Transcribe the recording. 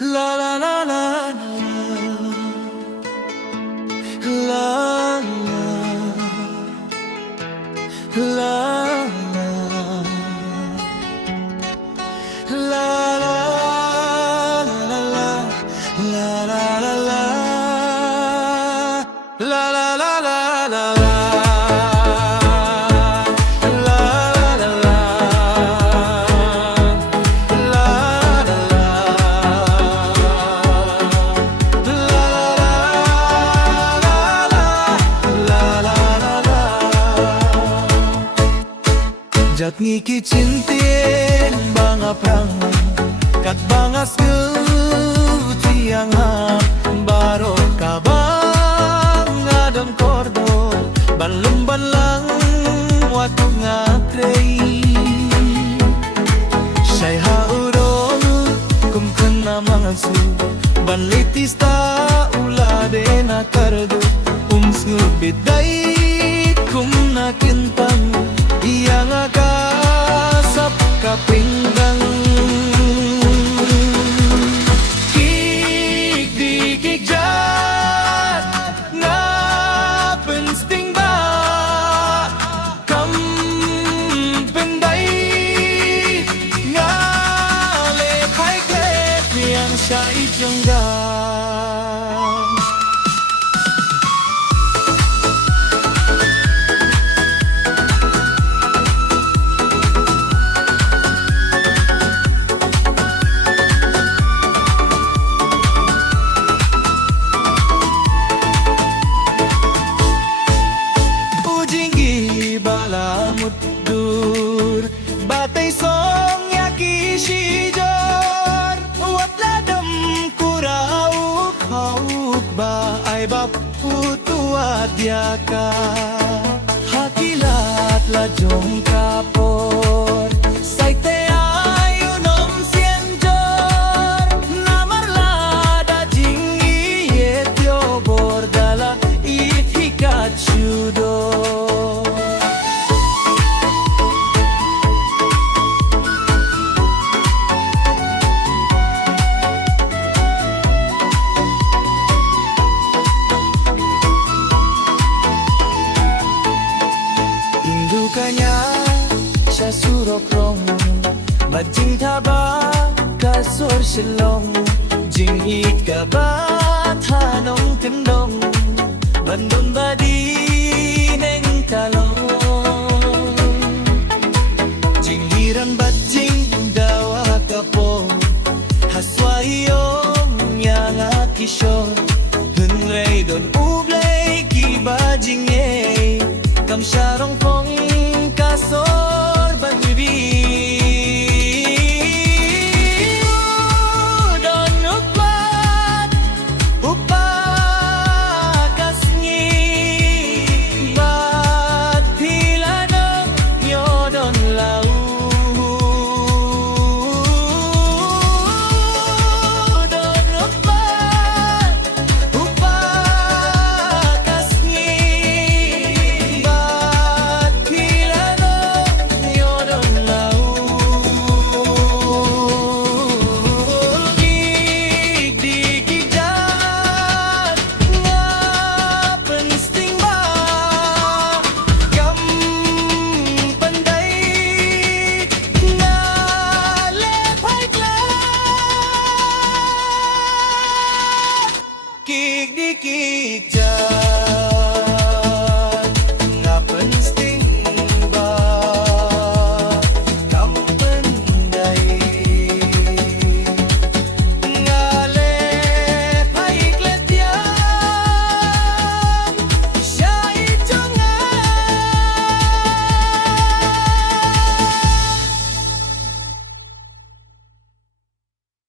La la la la la la la Jat ngiki cintin banga prang kat bangas ke tiang ha baro kabang ngadam kordo balum balang watu ngakrei syai ha urong kum kena mangasu ban litis ta ulade na kardu bidai kum na kintang yang akasap kapinggang kik di kik jat nga pensting ba kam penday nga lepai klet yang syai jenggang dur batai song yaki shijor wat ladam kurau khauk ba ai bap putua diaka hakilat la jong kapor saite ayu nom sien jor namar la da jing iet yo bordala ithikat chudo kanya sya surok rong majing thaba kasur silong jing it ka ba thanong tindong bandun badi neng kalong jing hiran bajing dawa kapong haswayong yang akishon